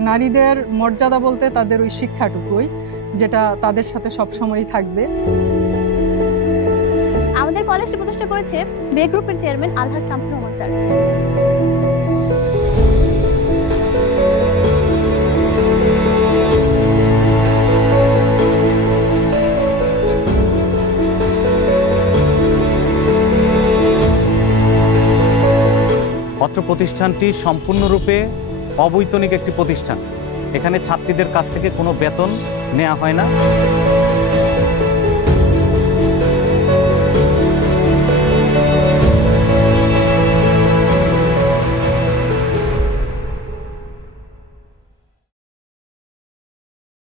আসলে নারীদের মর্যাদা বলতে তাদের ওই শিক্ষাটুকুই, যেটা তাদের সাথে সবসময়ই থাকবে। আমাদের কলেজটি প্রতিষ্ঠা করেছে বে গ্রুপের চেয়ারম্যান আলহাজ শামসুর রহমান স্যার। অত্র প্রতিষ্ঠানটি সম্পূর্ণরূপে অবৈতনিক একটি প্রতিষ্ঠান। এখানে ছাত্রীদের কাছ থেকে কোনো বেতন নেওয়া হয় না।